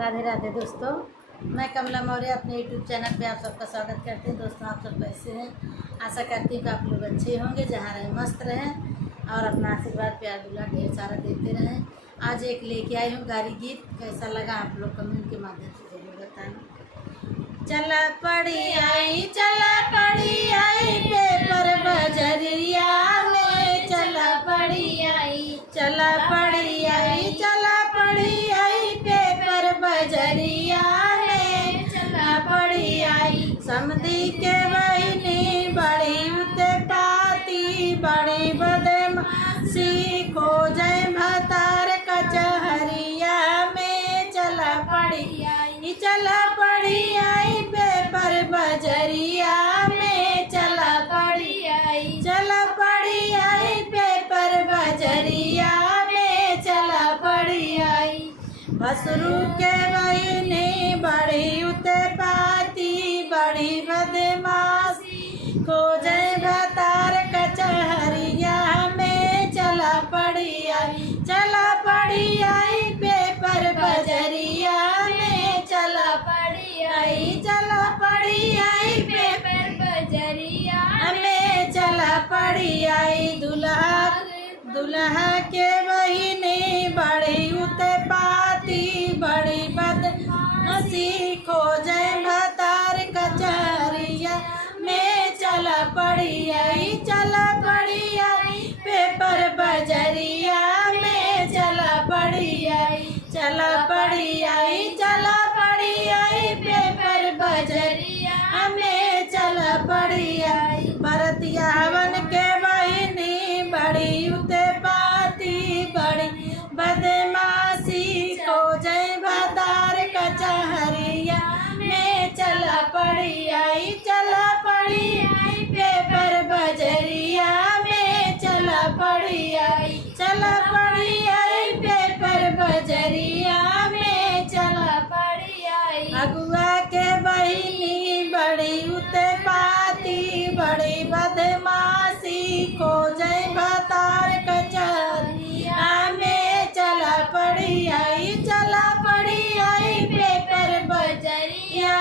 राधे राधे दोस्तों, मैं कमला मौर्य अपने यूट्यूब चैनल पे आप सबका स्वागत करती हूँ। दोस्तों, आप सब कैसे हैं? आशा करती हूँ कि आप लोग अच्छे होंगे, जहाँ रहें मस्त रहें और अपना आशीर्वाद प्यार दुला ढेर सारा देते रहें। आज एक लेके आई हूँ गारी गीत, कैसा लगा आप लोग कमेंट के माध्यम से जरूर बताएं। चला पड़ी आई पेपर बजरिया में, चला पड़ी आई पेपर बजरिया में, चला पड़ी आई। समधी के बहिनी बड़ी उत्पाती, बड़ी बदमाशी खोजे भतार कचहरिया में, चला पड़ी आई पेपर बजरिया में, चला पड़ी आई पेपर बजरिया में, चला पड़ी आई। भसरू के बहिनी बड़ी उत्पाती, बड़ी बदमाशी खोजे भतार कचहरिया में, चला पड़ी आई पेपर बजरिया में, चला पड़ी आई पेपर बजरिया में, चला पड़ी आई। दुल्हा के बहिनी बड़ी उत्पाती, बड़ी बदमाशी खोजे भतार कचहरिया में, चला पड़ी आई पेपर बजरिया में, चला पड़ी आई पेपर बजरिया में, चला पड़ी आई। भरतिया हवन के बहिनी बड़ी उत्पाती, बड़ी बदमाशी खोजे भतार कचहरिया में, चला पड़ी आई पेपर बजरिया में, चला पड़ी आई पेपर बजरिया में, चला पड़ी आई। अगुआ के बहिनी बड़ी उत्पाती, बड़ी बदमाशी खोजे भतार कचहरिया में, चला पड़ी आई पेपर बजरिया